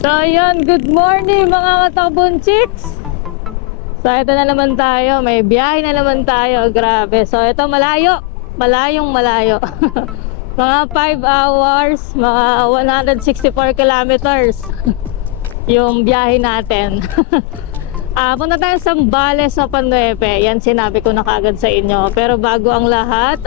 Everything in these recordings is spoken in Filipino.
So ayun, good morning mga katakbon chicks. So ito na naman tayo, may biyahe na naman tayo, grabe. So ito malayo, malayong malayo. Mga 5 hours, mga 164 kilometers yung biyahe natin. Punta tayo sa Zambales, Mapannuepe. Yan sinabi ko na kaagad sa inyo. Pero bago ang lahat,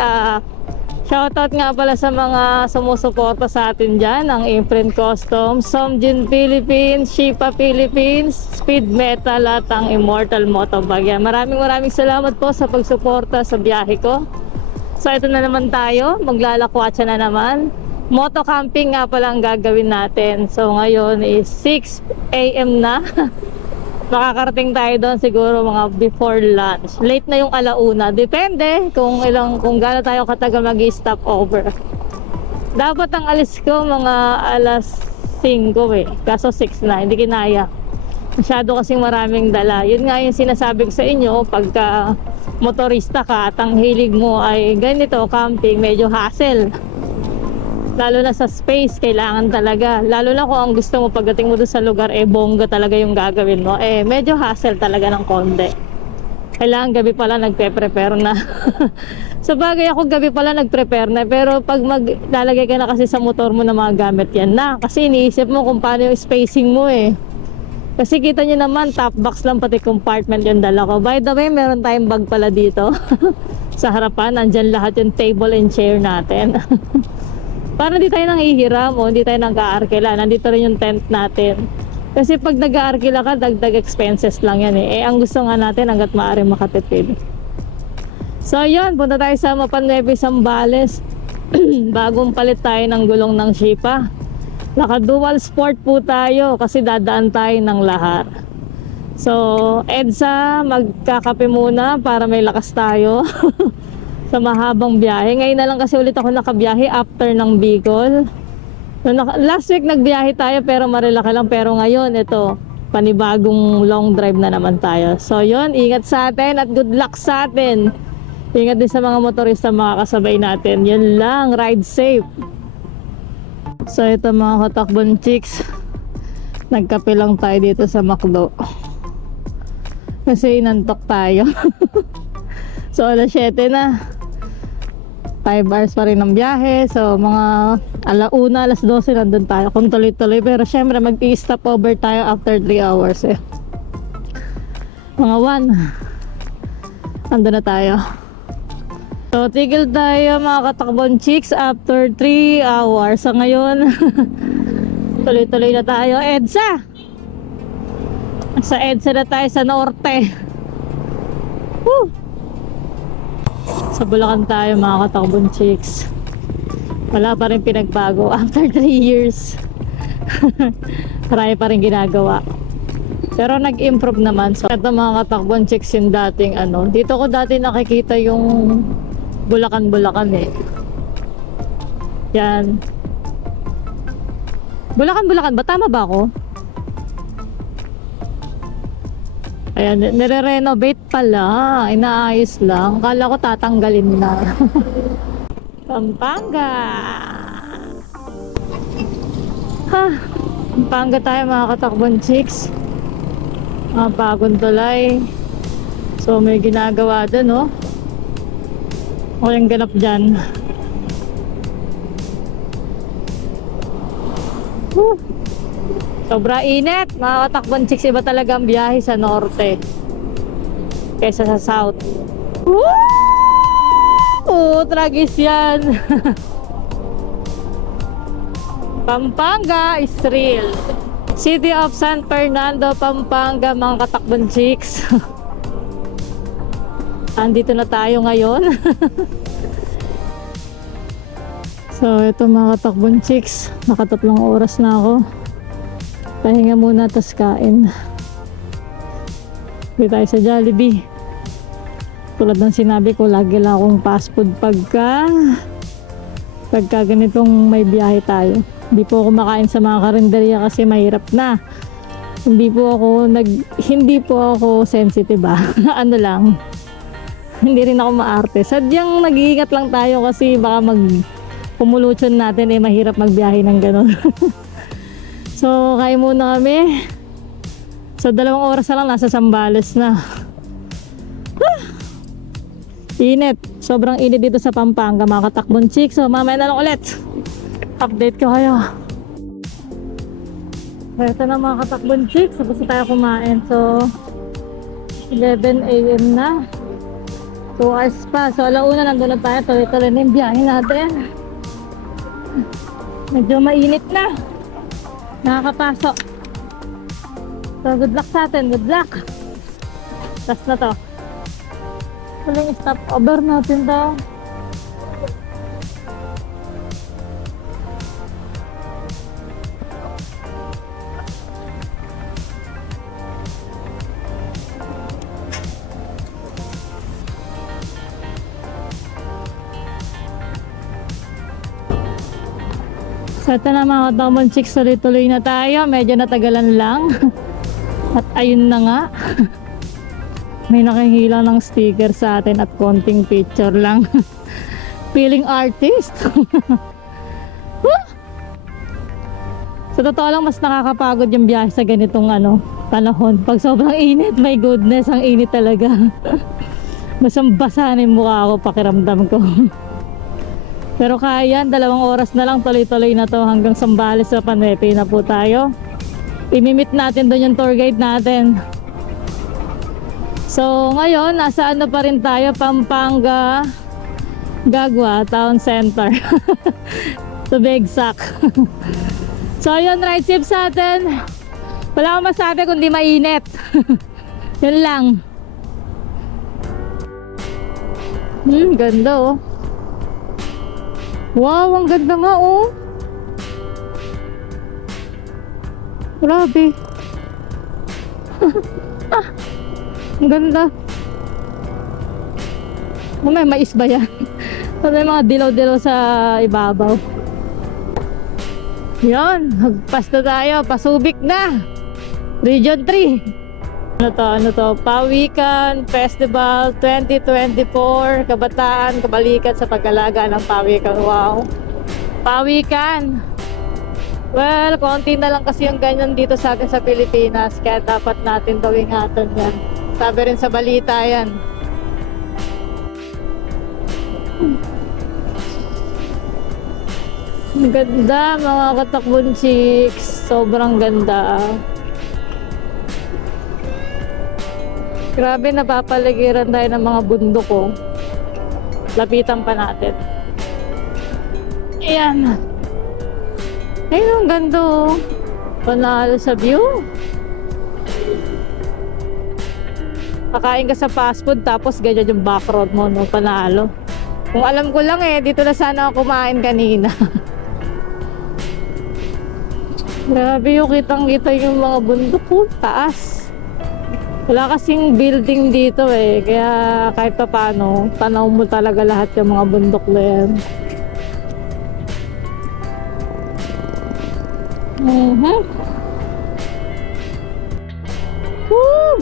shoutout nga pala sa mga sumusuporta sa atin dyan, ang Imprint Customs, Somjin Philippines, Shipa Philippines, Speed Metal at ang Immortal Motovlog. Maraming salamat po sa pagsuporta sa biyahe ko. So ito na naman tayo, maglalakwatsa na naman. Moto camping nga pala ang gagawin natin. So ngayon is 6 AM na. Makakarating tayo doon siguro mga before lunch. Late na yung alauna. Depende kung gaano tayo katagal mag-stop over. Dapat ang alis ko mga alas 5 eh. Kaso 6 na, hindi kinaya. Masyado kasing maraming dala. Yun nga yung sinasabi ko sa inyo, pagka motorista ka at ang hilig mo ay ganito, camping, medyo hassle. Lalo na sa space, kailangan talaga. Lalo na kung ang gusto mo pagdating mo doon sa lugar, bongga talaga yung gagawin mo. Medyo hassle talaga ng konti. Kailangan gabi pala nagpe-prepare na. Sa bagay ako gabi pala nagprepare na. Pero pag maglalagay ka na kasi sa motor mo na mga gamit yan na. Kasi iniisip mo kung paano yung spacing mo eh. Kasi kita nyo naman, top box lang pati compartment yung dala ko. By the way, meron tayong bag pala dito. Sa harapan, nandyan lahat yung table and chair natin. Para hindi tayo nanghihiram o hindi tayo nag-aarkila. Nandito rin yung tent natin. Kasi pag nag-aarkila ka, dagdag expenses lang yan eh. Ang gusto nga natin hanggat maaari makatipid. So yun, punta tayo sa Mapannuepe, Zambales. Bagong palit tayo ng gulong ng Shipa. Naka dual sport po tayo kasi dadaan tayo ng lahar. So EDSA, magkakape muna para may lakas tayo. Sa mahabang biyahe. Ngayon na lang kasi ulit ako nakabiyahe after ng Bicol. Last week nagbiyahe tayo pero marilaki lang. Pero ngayon ito, panibagong long drive na naman tayo. So yun, ingat sa atin at good luck sa atin. Ingat din sa mga motorista mga kasabay natin. Yun lang, ride safe. So ito mga katakbon chicks, nagkape lang tayo dito sa McDo. Kasi inantok tayo. So alas 7 na. 5 hours pa rin ang biyahe. So mga alauna, alas 12 nandun tayo kung tuloy-tuloy. Pero syempre mag-i-stop over tayo after 3 hours eh. Mga 1 nandun na tayo. So tigil tayo mga katakbon chicks after 3 hours. So ngayon tuloy-tuloy na tayo. EDSA! Sa EDSA na tayo sa norte. Woo! Sa Bulacan tayo mga katakbon chicks. Wala pa rin pinagbago after 3 years. Marami pa rin ginagawa. Pero nag-improve naman. So ito mga katakbon chicks yung dating dito ko dati nakikita yung Bulacan eh. Yan. Bulacan ba? Tama ba ako? Ayan, nire-renovate pala. Inaayos lang. Akala ko tatanggalin na. Pampanga. Pampanga tayo mga katakbon chicks. Mga bagong tulay. So may ginagawa dun walang ganap dyan. Sobra init mga katakbon chicks. Iba talaga ang biyahe sa norte kaysa sa south. Tragis yan. Pampanga is real. City of San Fernando, Pampanga mga katakbon chicks. Andito na tayo ngayon. So ito mga katakbon chicks, nakatatlong oras na ako. Pahinga muna tas kain. Hindi tayo sa Jollibee. Tulad ng sinabi ko, lagi lang akong fast food pagka ganitong may biyahe tayo. Hindi po ako makain sa mga karinderya kasi mahirap na. Hindi po ako sensitive ano lang. Hindi rin ako maarte. Sadyang nag-iingat lang tayo kasi baka pumulutson natin mahirap magbiyahe ng ganun. So So, kain muna kami. So, 2 oras na lang, nasa Zambales na. Init. Sobrang init dito sa Pampanga, mga katakbong chicks. So, mamaya na lang ulit. Update ko kayo. Ito na mga katakbong chicks. Tapos na tayo kumain. So, 11 AM na. 2 hours pa. So, alauna nandun na tayo. Tuloy-tuloy na yung biyahe natin. Medyo mainit na. Nakakapasok. So, good luck sa atin. Good luck. Last na to. Huling stop over natin to. So ito na mga katamon chicks, tuloy-tuloy na tayo. Medyo natagalan lang. At ayun na nga. May nakihila ng sticker sa atin at konting picture lang. Feeling artist. Sa totoo lang, mas nakakapagod yung biyahe sa ganitong panahon. Pag sobrang init, my goodness, ang init talaga. Basang-basa na yung mukha ko, pakiramdam ko. Pero kaya, 2 oras na lang, tuloy-tuloy na to hanggang Zambales sa Panuepe na po tayo. Imimit natin doon yung tour guide natin. So ngayon, nasa pa rin tayo, Pampanga, Gagwa, Town Center. To be exact. So yun, ride trip sa atin. Wala akong masabi kundi mainit. Yun lang. Ganda oh. Wow, ang ganda nga oh. Grabe. Ang ganda. May mais ba yan? May mga dilaw-dilaw sa ibabaw. Yan, magpasta tayo. Pasubik na. Region 3. Ano to? Pawikan Festival 2024. Kabataan, kabalikan sa pag-alaga ng pawikan. Wow. Pawikan. Well, konti na lang kasi yung ganyan dito sa atin sa Pilipinas. Kaya dapat natin ingatan yan. Sabi rin sa balita yan. Ang ganda mga katakbon chicks. Sobrang ganda. Grabe, napapaligiran tayo ng mga bundok oh. Lapitan pa natin. Ayan. Ayun, ang ganda oh. Panalo sa view. Kakain ka sa fast food tapos ganyan yung background mo, no? Panalo. Kung alam ko lang dito na sana ako kumain kanina. Grabe yung kitang-kita yung mga bundok oh, taas. Wala kasing building dito kaya kahit pa paano, tanaw mo talaga lahat yung mga bundok na yan.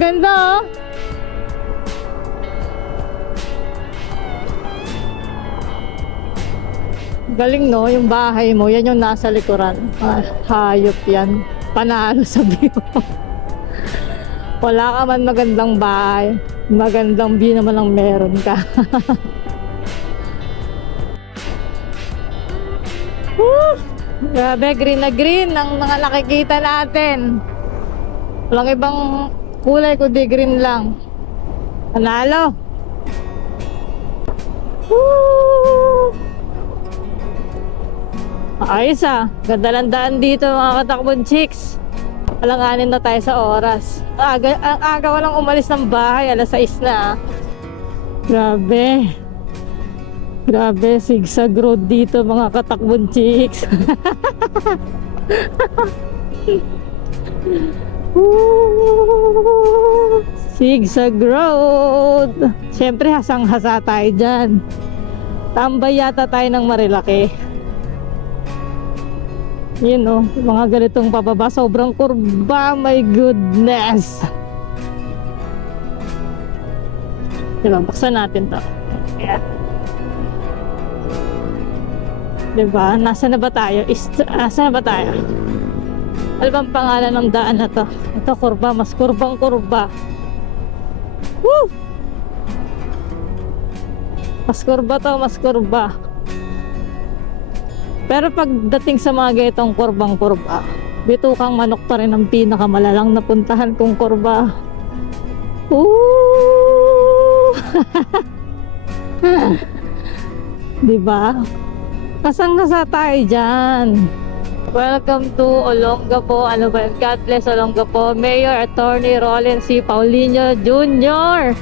Ganda oh. Galing no, yung bahay mo, yan yung nasa likuran. Hayop yan. Panalo sa view. Wala ka man magandang bahay, magandang view naman ang meron ka. Grabe, green na green ang mga nakikita natin. Walang ibang kulay kundi green lang. Panalo. Ayos ganda lang daan dito mga katakbon chicks. Alanganin na tayo sa oras. Ang aga walang umalis ng bahay, 6:00 na. Grabe. Grabe, zigzag road dito mga katakbon chicks. Zigzag road. Siyempre hasang-hasa tayo dyan. Tambay yata tayo ng Marilaki. Yun o, mga ganitong pababa, sobrang kurba, my goodness. Diba, baksan natin to. Yeah. Diba, nasa na ba tayo? Nasa na ba tayo? Ano bang pangalan ng daan na to? Ito, kurba. Mas kurbang kurba. Woo! Mas kurba to, mas kurba. Pero pagdating sa mga ganitong kurbang kurba, Bitukang Manok pa rin ang pinakamalalang napuntahan kong kurba. Ooh! Diba? Kasang-kasa tayo dyan. Welcome to Olongapo. Ano ba yun? God bless Olongapo. Mayor Attorney Roland C. Paulino Jr.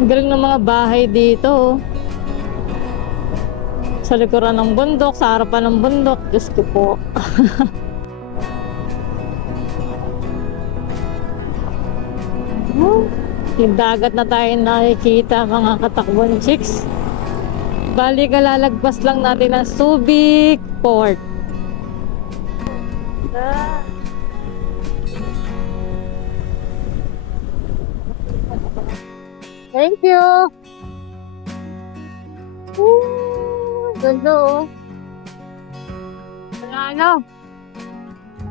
Ang galing ng mga bahay dito. Sa likuran ng bundok, sa harapan ng bundok. Diyos ko po. Yung dagat na tayo nakikita, mga katakbon chicks. Bali kalalagpas lang natin ang Subic Port. Thank you. Ganda oh. Ano?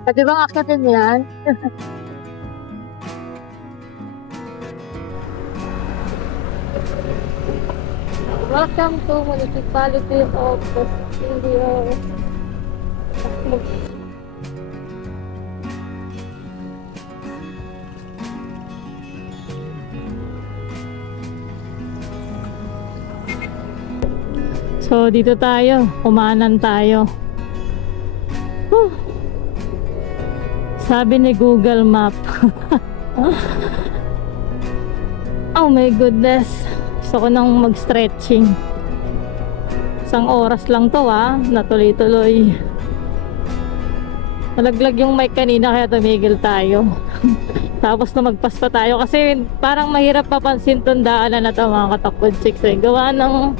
Pwede bang akyatin yan? Welcome to Municipality of Basilio. So dito tayo, kumanan tayo. Sabi ni Google Map. Oh my goodness. Gusto ko nang mag-stretching. Isang oras lang to natuloy-tuloy. Nalaglag yung mic kanina kaya tumigil tayo. Tapos na magpas pa tayo kasi parang mahirap papansin tong daanan na to, mga katakbon chicks. Gawa ng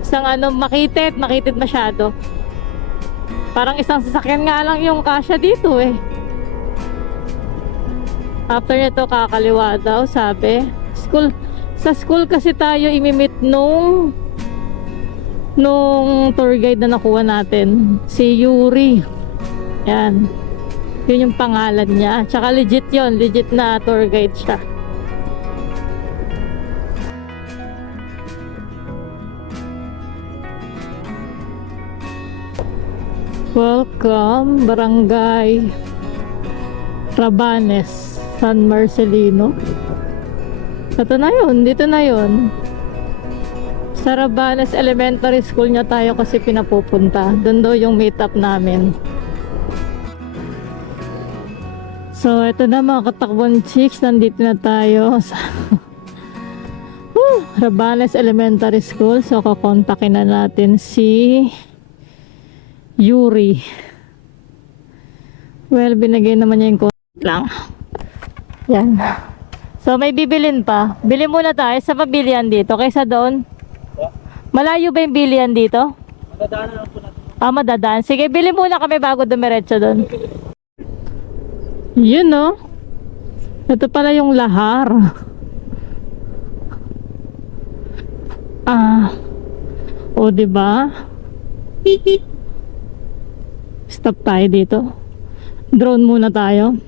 isang makitid masyado. Parang isang sasakyan nga lang yung kasya dito eh. After nito kakaliwa daw, sabi. Sa school kasi tayo imimit nung tour guide na nakuha natin, si Yuri. Yan. Yun yung pangalan niya. Tsaka legit yun, legit na tour guide siya. Welcome, Barangay Rabanes, San Marcelino. Ito na yun, dito na yun. Sa Rabanes Elementary School niya tayo kasi pinapupunta. Doon daw yung meet up namin. So, ito na mga katakbon chicks. Nandito na tayo sa Rabanes Elementary School. So, kakontakin na natin si Yuri. Well, binigay naman niya yung contact lang. Yan. So, may bibilin pa. Bili muna tayo sa pabilihan dito kaysa doon. Malayo ba yung bilihan dito? Madadaan na lang po natin. Madadaan. Sige, bili muna kami bago dumiretso doon. Yun no. Ito pala yung lahar. O diba? Stop tayo dito. Drone muna tayo.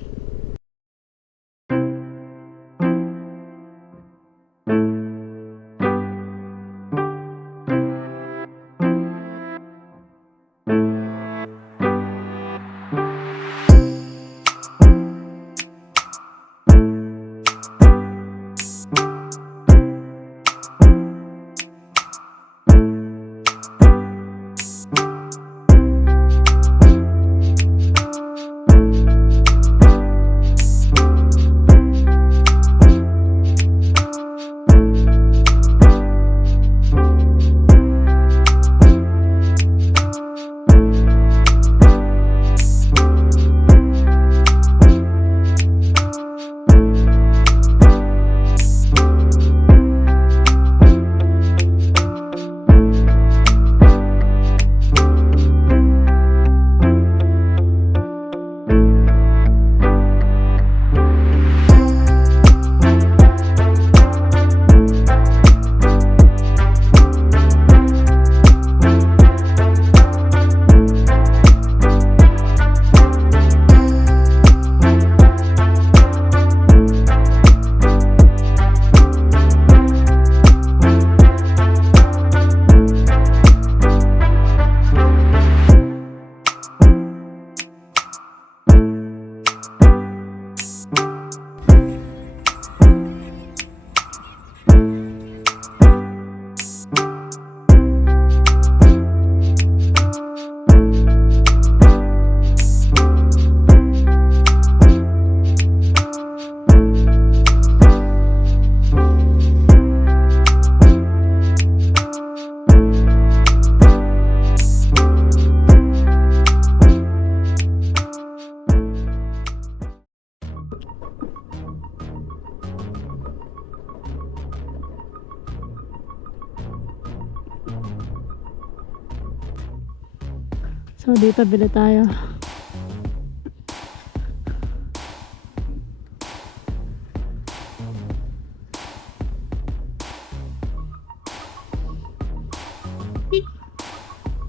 So dito bili tayo.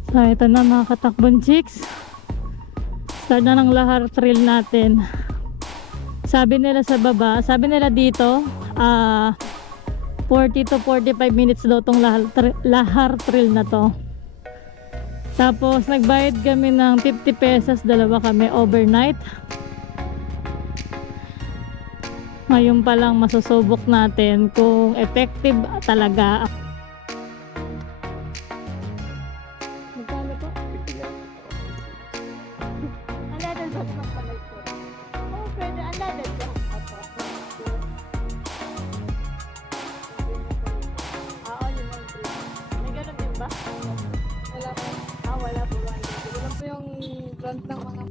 So ito na mga katakbon chicks. Start na ng lahar trail natin. Sabi nila sa baba, sabi nila dito 40 to 45 minutes daw tong lahar trail na to. Tapos nagbayad kami ng 50 pesos, dalawa kami overnight. Ngayon pa lang masusubok natin kung effective talaga. Magkano po? Unleaded ba naman pala ito? Oo, pwede unleaded ba? Oo, yun ang free. May ganun din ba? Wala po. Wala po. Wala po yung front ng mga...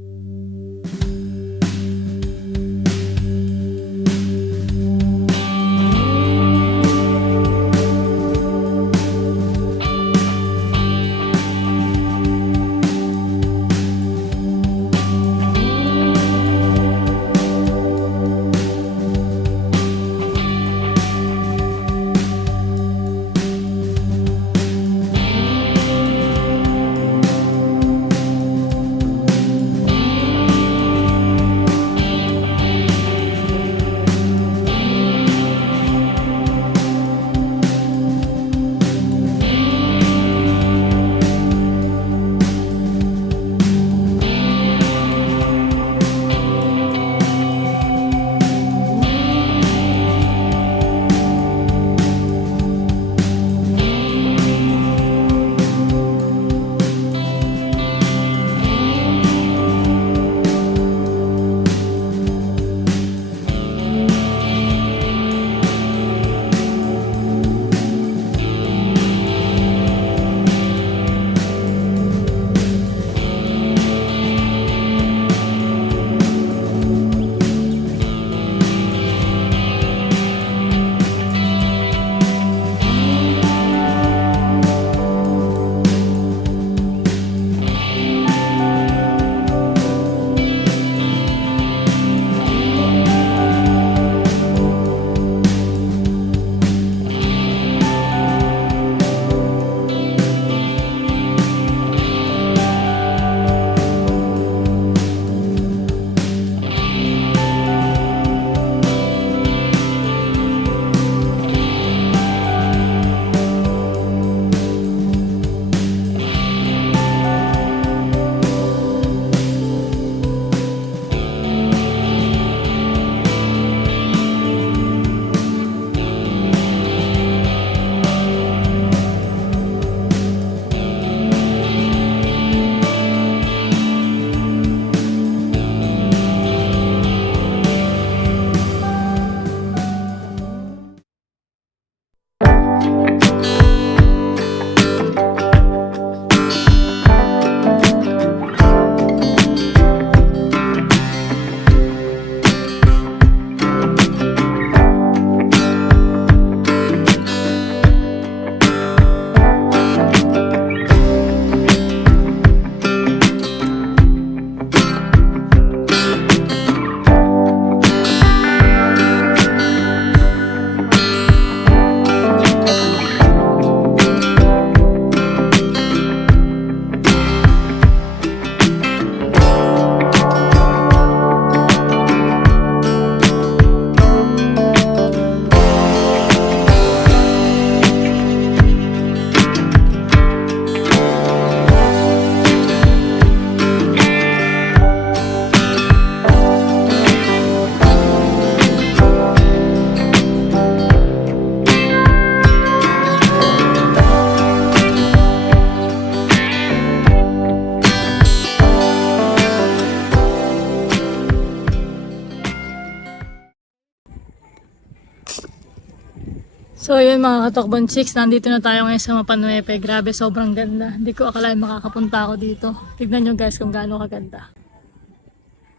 So yun mga katakbon chicks, nandito na tayo ngayon sa Mapanuepe. Grabe, sobrang ganda. Hindi ko akalain makakapunta ako dito. Tignan nyo guys kung gaano kaganda.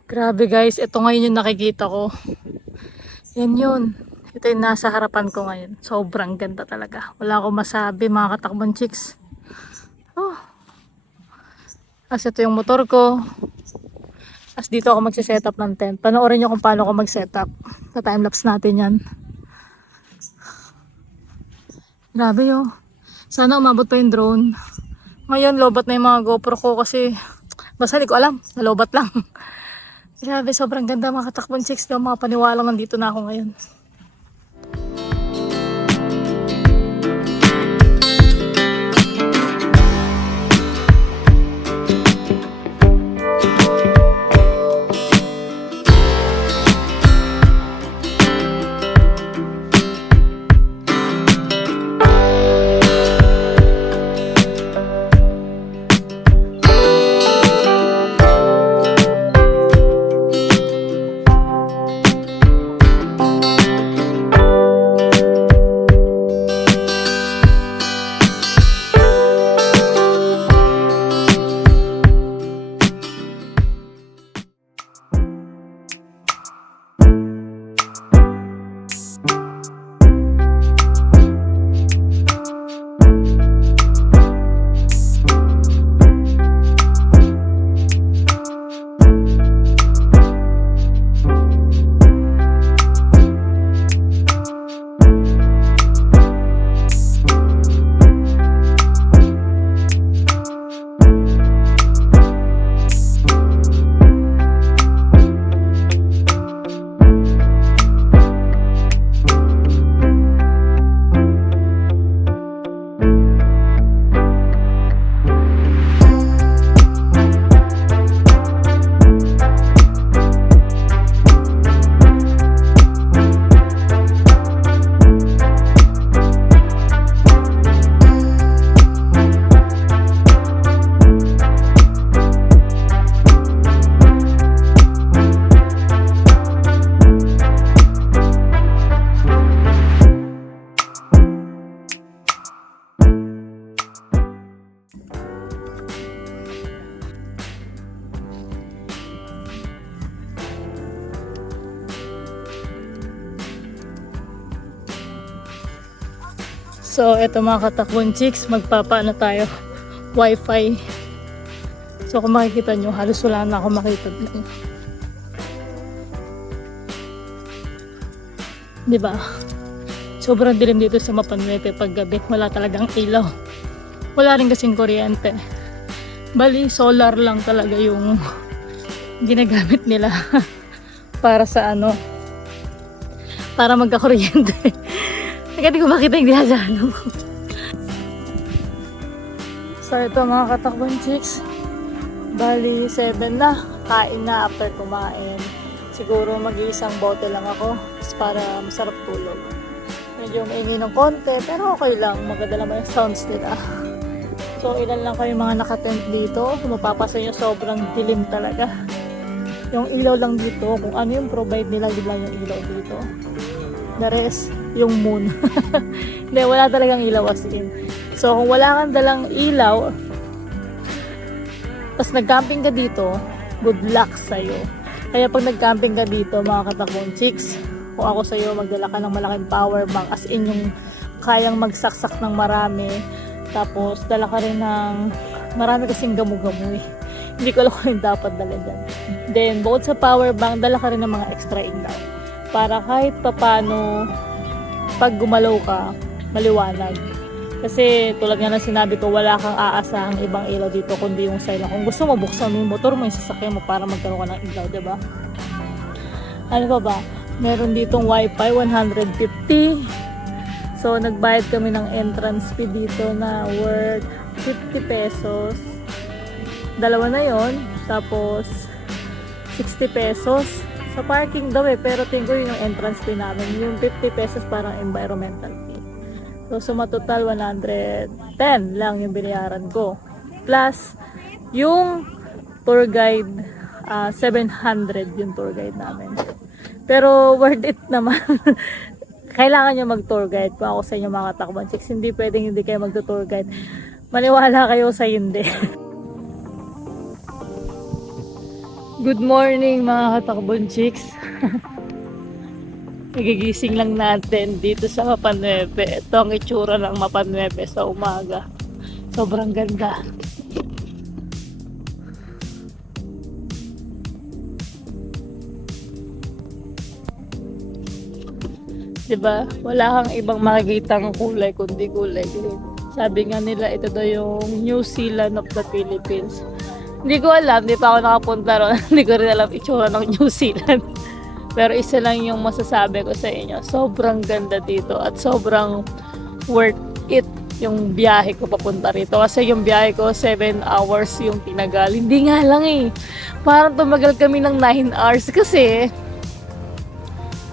Grabe guys, ito ngayon yung nakikita ko. Yan yun. Ito yung nasa harapan ko ngayon. Sobrang ganda talaga. Wala akong masabi mga katakbon chicks. Oh. As ito yung motor ko. As dito ako magsiset up ng tent. Panoorin nyo kung paano ako mag-set up. Sa timelapse natin yan. Grabe yo. Sana umabot pa yung drone. Ngayon, lobat na yung mga GoPro ko kasi basta hindi ko alam. Nalobat lang. Grabe, sobrang ganda mga katakbong chicks. Daw mga paniwalang nandito na ako ngayon. So, eto mga katakbong chicks, magpapaano tayo? Wi-Fi. So, kung makikita nyo, halos wala na ako makita dito. Diba? Sobrang dilim dito sa Mapanuete pag gabi. Wala talagang ilaw. Wala rin kasing kuryente. Bali, solar lang talaga yung ginagamit nila para sa ano, para magkakuryente. Hindi ko makita yung dinadaanan ko. So ito mga katakbong chicks, bali 7 na, kain na after kumain. Siguro mag-iisang bote lang ako para masarap tulog. Medyo maingay ng konti pero okay lang, maganda naman yung sounds nila. So ilan lang kayo mga nakatent dito, kung mapapasa nyo sobrang dilim talaga. Yung ilaw lang dito, kung ano yung provide nila, yun lang yung ilaw dito. The rest, yung moon. Hindi, wala talagang ilaw as in. So, kung wala kang dalang ilaw, tapos nag-camping ka dito, good luck sa'yo. Kaya pag nag-camping ka dito, mga katakbong chicks, kung ako sa'yo, magdala ka ng malaking power bank, as in yung kayang magsaksak ng marami. Tapos, dala ka rin ng marami kasing gamu-gamu eh. Hindi ko alam kung yung dapat dala dyan. Then, bukod sa power bank, dala ka rin ng mga extra ilaw. Para kahit papano, pag gumalaw ka, maliwanag. Kasi tulad nga na sinabi ko, wala kang aasahang ibang ilaw dito kundi yung sa'yo. Kung gusto mo, buksan mo yung motor mo, yung sasakyan mo para magkaroon ka ng ilaw, diba? Ano pa ba? Meron ditong Wi-Fi, 150. So, nagbayad kami ng entrance fee dito na worth 50 pesos. Dalawa na yon. Tapos, 60 pesos. Sa parking daw eh, pero tingko yun yung entrance fee namin. Yung 50 pesos parang environmental fee. So, suma total 110 lang yung binayaran ko. Plus, yung tour guide, 700 yung tour guide namin. Pero worth it naman. Kailangan nyo mag-tour guide. Kung ako sa inyo mga takbong chicks, hindi pwedeng hindi kayo mag-tour guide. Maniwala kayo sa hindi. Good morning mga katakbong chicks. Nagigising lang natin dito sa Mapanuete. Ito ang itsura ng Mapanuete sa umaga. Sobrang ganda. 'Diba? Wala kang ibang makikitang kulay kundi kulay green. Sabi nga nila ito daw yung New Zealand of the Philippines. Hindi ko alam, hindi pa ako nakapunta ron. Hindi ko rin alam itsura ng New Zealand. Pero isa lang yung masasabi ko sa inyo. Sobrang ganda dito at sobrang worth it yung biyahe ko papunta rito. Kasi yung biyahe ko 7 hours yung tinagal. Hindi nga lang eh. Parang tumagal kami ng 9 hours kasi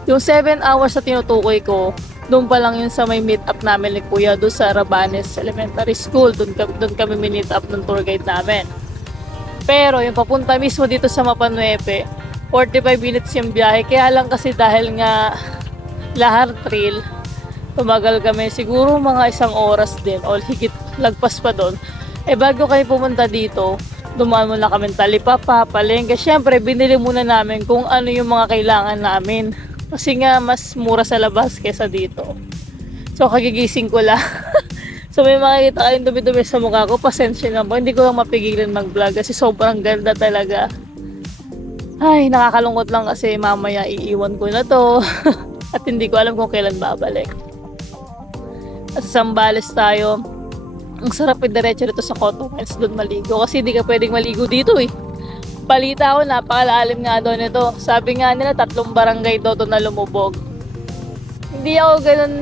yung 7 hours na tinutukoy ko, doon pa lang yun sa may meet up namin ni Kuya doon sa Rabanes Elementary School. Doon kami meet up ng tour guide namin. Pero yung papunta mismo dito sa Mapanuepe, 45 minutes yung biyahe. Kaya lang kasi dahil nga Lahar Trail, tumagal kami siguro mga 1 oras din o higit lagpas pa doon. Eh bago kayo pumunta dito, dumaan muna kami Talipapa, Palengke. Siyempre, binili muna namin kung ano yung mga kailangan namin. Kasi nga mas mura sa labas kesa dito. So kagigising ko lang. So may makikita kayong dumi-dumi sa mukha ko, pasensya na po. Hindi ko lang mapigilan mag-vlog kasi sobrang ganda talaga. Ay, nakakalungkot lang kasi mamaya iiwan ko na to. At hindi ko alam kung kailan babalik. At sa Zambales tayo. Ang sarap diretso dito sa Cotton Mills doon maligo. Kasi hindi ka pwedeng maligo dito eh. Balita ko, napakalalim nga doon ito. Sabi nga nila, 3 barangay daw doon na lumubog. Hindi ako ganun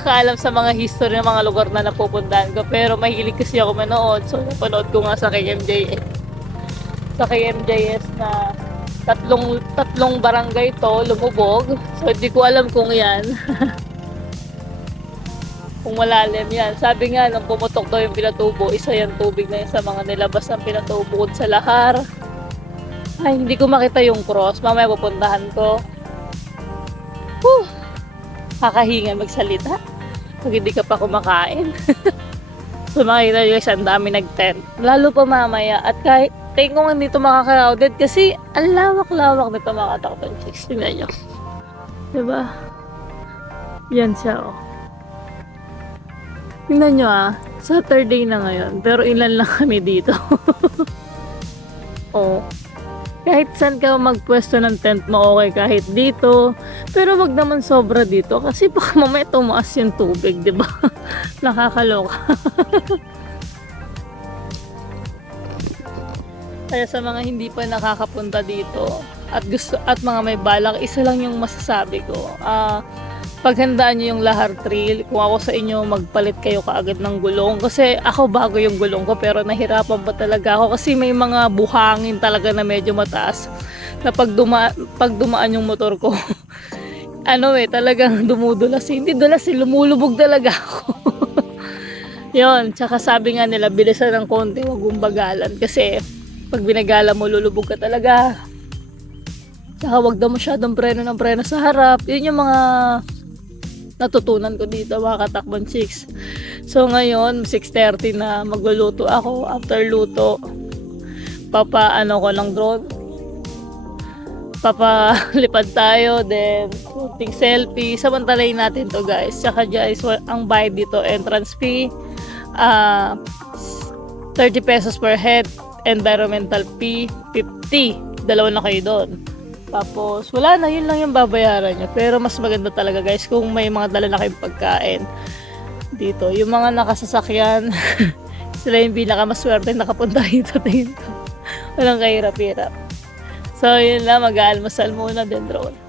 kaalam sa mga history ng mga lugar na napupuntahan ko. Pero mahilig kasi ako manood. So, napanood ko nga sa KMJS. Sa KMJS na tatlong barangay to lumubog. So, hindi ko alam kung yan. Kung malalim yan. Sabi nga, nung pumutok daw yung pinatubo, isa yung tubig na yun sa mga nilabas ng pinatubo bukod sa Lahar. Ay, hindi ko makita yung cross. Mamaya pupuntahan ko. Whew! Kakahinga magsalita. Pag hindi ka pa kumakain. So makikita nyo guys, ang dami nag-tent. Lalo pa mamaya. At kahit tingin ko hindi ito makaka-crowded kasi ang lawak-lawak nito mga Takpan Chicks. Tingnan nyo. Diba? Yan siya oh. Tingnan nyo ah. Saturday na ngayon. Pero ilan lang kami dito. Oh. Kahit saan ka magpwesto ng tent mo, okay kahit dito. Pero wag naman sobra dito kasi baka mamaya tumaas yung tubig, di ba? Nakakaloka. Kaya sa mga hindi pa nakakapunta dito at mga may balak, isa lang yung masasabi ko. Paghandaan nyo yung Lahar Trail. Kung ako sa inyo, magpalit kayo kaagad ng gulong. Kasi ako bago yung gulong ko, pero nahirapan pa talaga ako. Kasi may mga buhangin talaga na medyo mataas. Na pag dumaan yung motor ko, talagang dumudulas. Hindi dulas, lumulubog talaga ako. Yun, tsaka sabi nga nila, bilisan ng konti, wag mong bagalan. Kasi pag binagala mo, lulubog ka talaga. Tsaka wag daw masyadong preno sa harap. Yun yung mga natutunan ko dito mga Katakban Chicks. So ngayon 6:30 na, magluluto ako. After luto, papaano ko ng drone, papalipad tayo, then kunting selfie. Samantalayin natin to guys. Saka guys, ang bayad dito, entrance fee 30 pesos per head, environmental fee 50. Dalawa na kayo doon. Tapos, wala na, yun lang yung babayaran nyo. Pero mas maganda talaga guys kung may mga dala na kayong pagkain dito. Yung mga nakasasakyan, sila yung pinakamaswerte nakapunta dito. Walang kahirap-hirap. So, yun lang, mag-aalmusal muna din drone.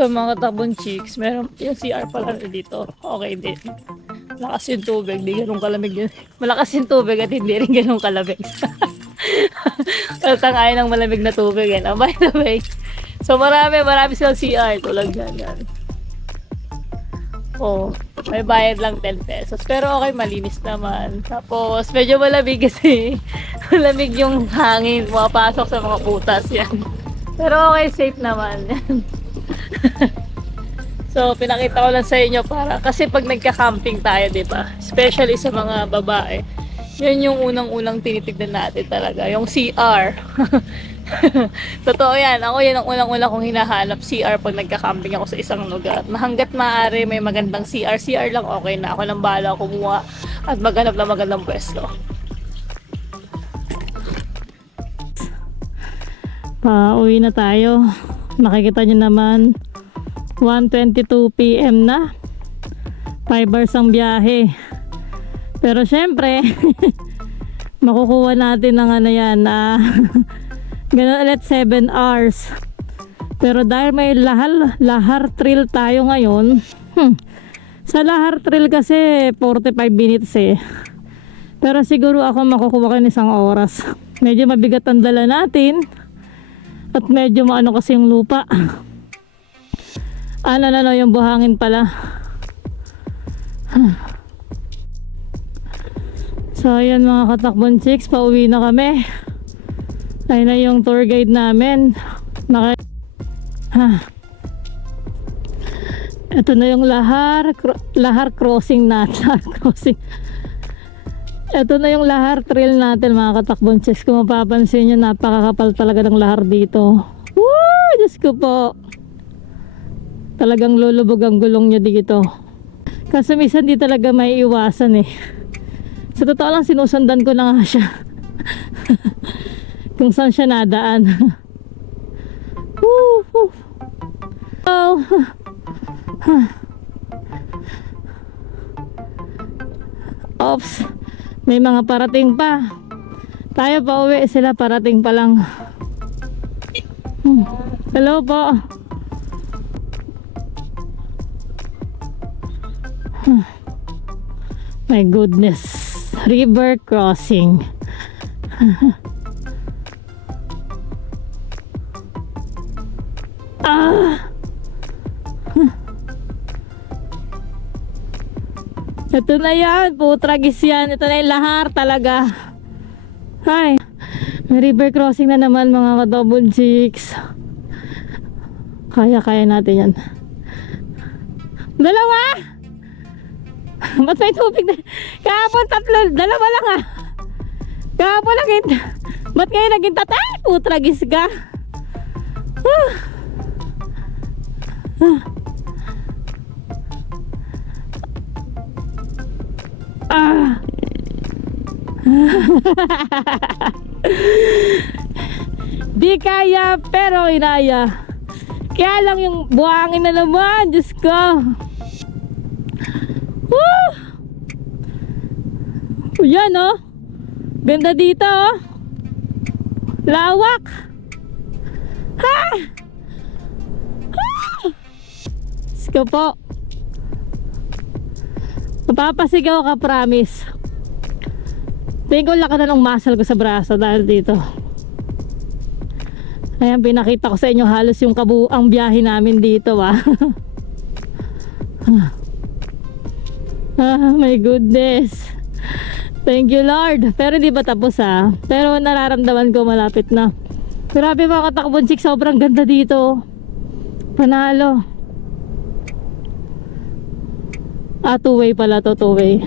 So mga katakbong chicks, meron yung CR pala dito. Okay din. Malakas yung tubig, di ganun kalamig yun. Malakas yung tubig at hindi rin ganun kalamig. At ang ayaw ng malamig na tubig yan. Oh, by the way. So marami silang CR tulad yan. Oh, may bayad lang 10 pesos. Pero okay, malinis naman. Tapos medyo malamig kasi. Malamig yung hangin. Mapasok sa mga butas yan. Pero okay, safe naman. So, pinakita ko lang sa inyo para kasi pag nagka-camping tayo, di ba? Especially sa mga babae. Yun yung unang-unang tinitignan natin talaga, yung CR. Totoo yan. Ako yan ang unang-una kong hinahanap, CR pag nagka-camping ako sa isang lugar. Na hanggat maaari may magandang CR. CR lang okay na. Ako nang bahala kumuha at maghanap ng magandang pwesto. Pauwi na tayo. Nakikita nyo naman 1:22 PM na. 5 hours ang biyahe. Pero syempre makukuha natin ng ano yan ganun ulit 7 hours. Pero dahil may lahar trail tayo ngayon, sa lahar trail kasi 45 minutes eh. Pero siguro ako makukuha ko ng 1 oras. Medyo mabigat ang dala natin. At medyo maano kasi yung lupa. Ano yung buhangin pala. So ayan mga katakbon chicks, pauwi na kami. Ayun na yung tour guide namin. Ito na yung lahar crossing natin. Crossing. Ito na yung lahar trail natin mga katakbon chicks. Kung mapapansin nyo, napakakapal talaga ng lahar dito. Woo! Diyos ko po. Talagang lulubog ang gulong nyo dito. Kasi minsan di talaga may iwasan eh. Sa totoo lang sinusundan ko na nga siya. Kung saan siya nadaan. Woo! Oh! Oops! May mga parating pa. Tayo pa uwi, sila parating pa lang. Hello po. My goodness. River crossing. Ito na yan, putragis yan. Ito na yung lahar talaga. Hi. May river crossing na naman mga kadobon chicks. Kaya natin yan. Dalawa! Ba't may tubig na? Kahapon 3, dalawa lang ah. Kahapon lang ba't ngayon naging tatay? Putragis ka. Di kaya pero inaya. Kaya lang yung buhangin na naman. Diyos ko. Woo! Yan oh. Ganda dito oh. Lawak. Ha! Diyos ko po. Mapapasigaw ka, promise. Tingin ko laka na ng muscle ko sa braso dahil dito. Ayan, pinakita ko sa inyo halos yung kabuang biyahe namin dito my goodness. Thank you Lord. Pero hindi ba tapos pero nararamdaman ko malapit na. Grabe mga katakbon chicks, sobrang ganda dito. Panalo. Two-way pala to, two-way.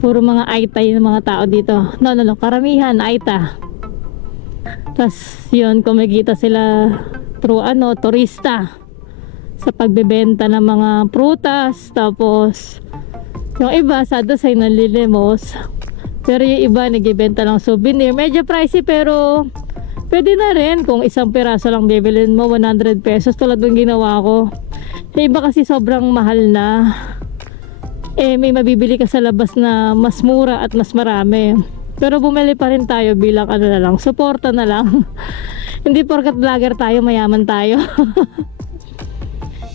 Puro mga Aita yung mga tao dito. No, karamihan Aita. Tapos yun, kumikita sila through turista sa pagbebenta ng mga prutas. Tapos yung iba sa dosay nanlilimos. Pero yung iba nagbebenta ng souvenir. Medyo pricey pero pwede na rin kung isang piraso lang bibilin mo, 100 pesos tulad ng ginawa ko. Yung iba kasi sobrang mahal na. May mabibili ka sa labas na mas mura at mas marami. Pero bumili pa rin tayo bilang ano na lang, suporta na lang. Hindi porkat vlogger tayo, mayaman tayo.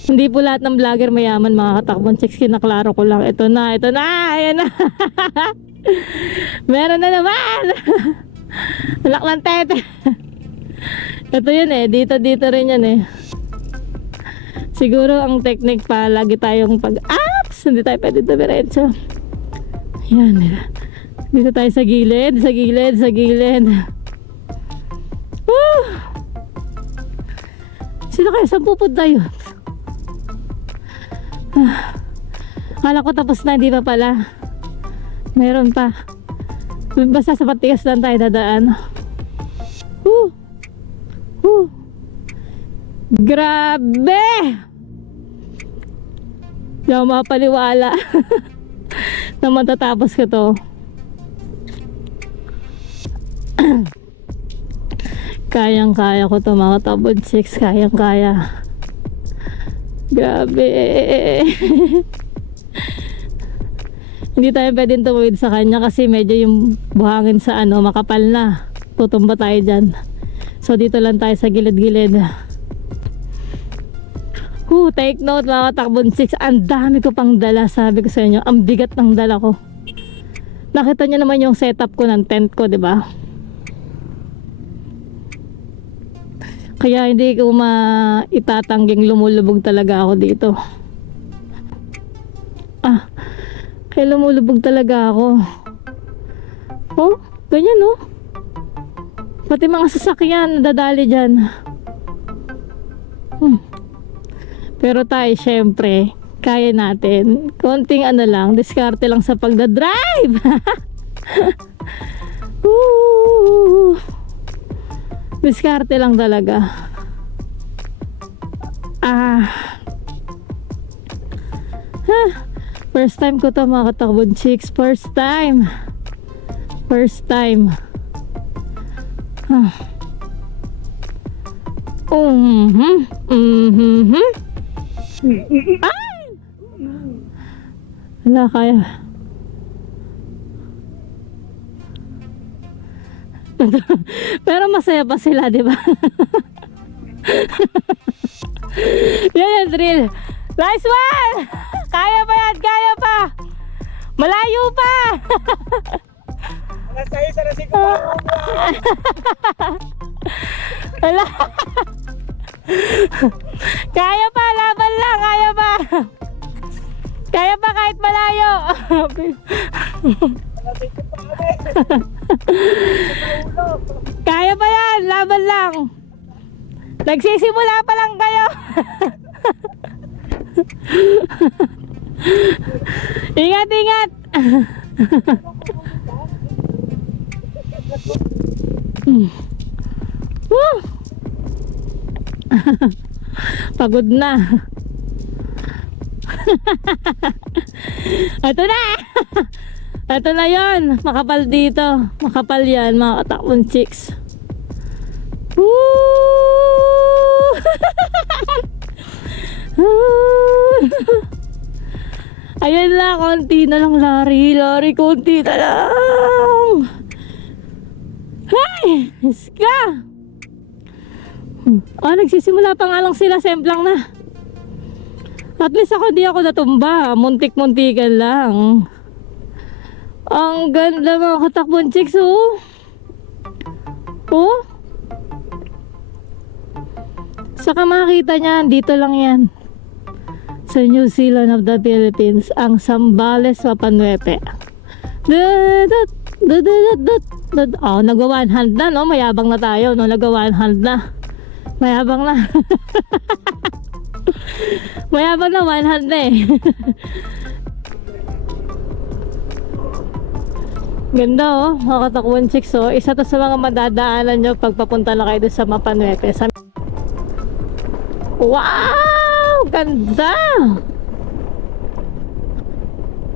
Hindi po lahat ng vlogger mayaman, mga katakbong chicks. Kinaklaro ko lang. Ito na, ayan na. Meron na naman. Alak ng tete. Ito yun eh, dito rin yan eh. Siguro ang technique pa, lagi tayong pag-ups, hindi tayo pwede dumiretso. Ayan, dito tayo sa gilid. Woo! Sino kaya, saan pupunta yun? Kala ko tapos na, hindi pa pala. Meron pa. Basta sa patigas lang tayo dadaan. Grabe! Hindi ako mapaniwala na matatapos ko to. Kayang-kaya ko to, mga katakbong chicks. Kayang-kaya. Grabe. Hindi tayo pwedeng tumawid sa kanya kasi medyo yung buhangin sa ano, makapal na. Tutumba tayo dyan. So dito lang tayo sa gilid-gilid. Take note, mga katakbong chicks. Ang dami ko pang dala. Sabi ko sa inyo, ang bigat ng dala ko. Nakita nyo naman yung setup ko ng tent ko, diba? Kaya hindi ko maitatangging lumulubog talaga ako dito. Kaya lumulubog talaga ako. Oh, ganyan oh. Pati mga sasakyan nadadali dyan. Pero tayo syempre, kaya natin. Konting ano lang, diskarte lang sa pagdadrive. Diskarte lang talaga. First time ko to, mga katakbong chicks. First time. Ay! Wala kaya. Pero masaya pa sila, di ba? Yan yung drill. Nice one! Kaya pa yan, kaya pa! Malayo pa! Alas 6, alas 5 pa. Wala. Kaya pa, laban lang, kaya pa. Kaya pa kahit malayo. Kaya pa yan, laban lang. Nagsisimula pa lang kayo. Ingat, ingat. Pagod na. Ito na. Ito na yon, makapal dito. Makapal yan, mga katakbong chicks. Ayan lang, konti na lang, Lari, konti na lang. Hay, iska. Nagsisimula pa nga lang sila, semplang na. At least ako, di ako natumba. Muntik-muntikan lang. Ang ganda, mga katakbong chicks, oh. Oh. Saka makita niyan, dito lang yan. Sa New Zealand of the Philippines, ang Zambales, Mapanuepe. Nagwa one hand na, no? Mayabang na tayo, no? Nagwa one hand na. Mayabang na. Mayabang na, one hand na eh. Ganda oh, mga katakbong chicks oh. Isa to sa mga madadaanan nyo pag papunta na kayo doon sa Mapanuepe. Wow! Ganda!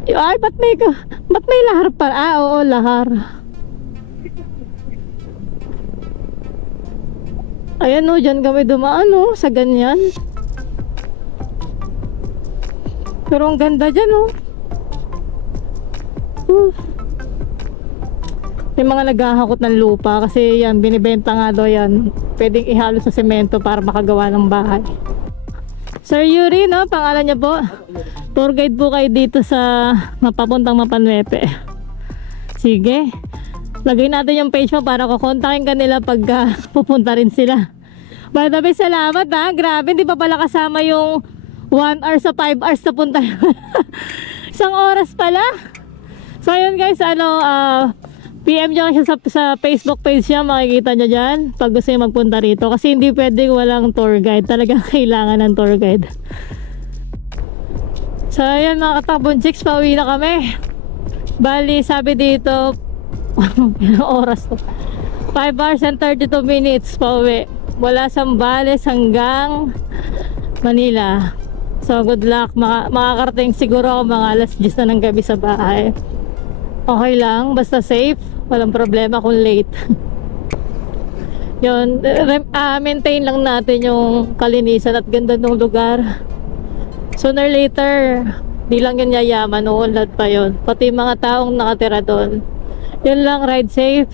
Ay, ba't may lahar pa? Oo, lahar. Ayan o, dyan kami dumaan o, sa ganyan. Pero ang ganda dyan o. May mga naghahakot ng lupa kasi yan, binibenta nga daw yan. Pwedeng ihalo sa semento para makagawa ng bahay. Sir Yuri, no? Pangalan niya po. Tour guide po kayo dito sa mapapuntang Mapanuepe. Sige. Lagay natin yung page mo para kukontakin ka nila pag pupunta rin sila. By the way, salamat ha. Grabe, hindi pa pala kasama yung 1 hour sa 5 hours na punta. Isang oras pala. So yun guys, PM nyo siya sa Facebook page niya, makikita nyo dyan pag gusto nyo magpunta rito. Kasi hindi pwedeng walang tour guide. Talagang kailangan ng tour guide. So yun mga katakbong chicks, pauwi na kami. Bali, sabi dito, ilang oras to? 5 hours and 32 minutes pauwi. Mula Zambales hanggang Manila. So good luck. Makakarating siguro ako mga alas 10 na ng gabi sa bahay. Okay lang, basta safe. Walang problema kung late. Yun, maintain lang natin yung kalinisan at ganda ng lugar. Sooner or later, di lang yun yayaman, uunlad pa yun. Pati mga taong nakatira doon. Yun lang, ride safe.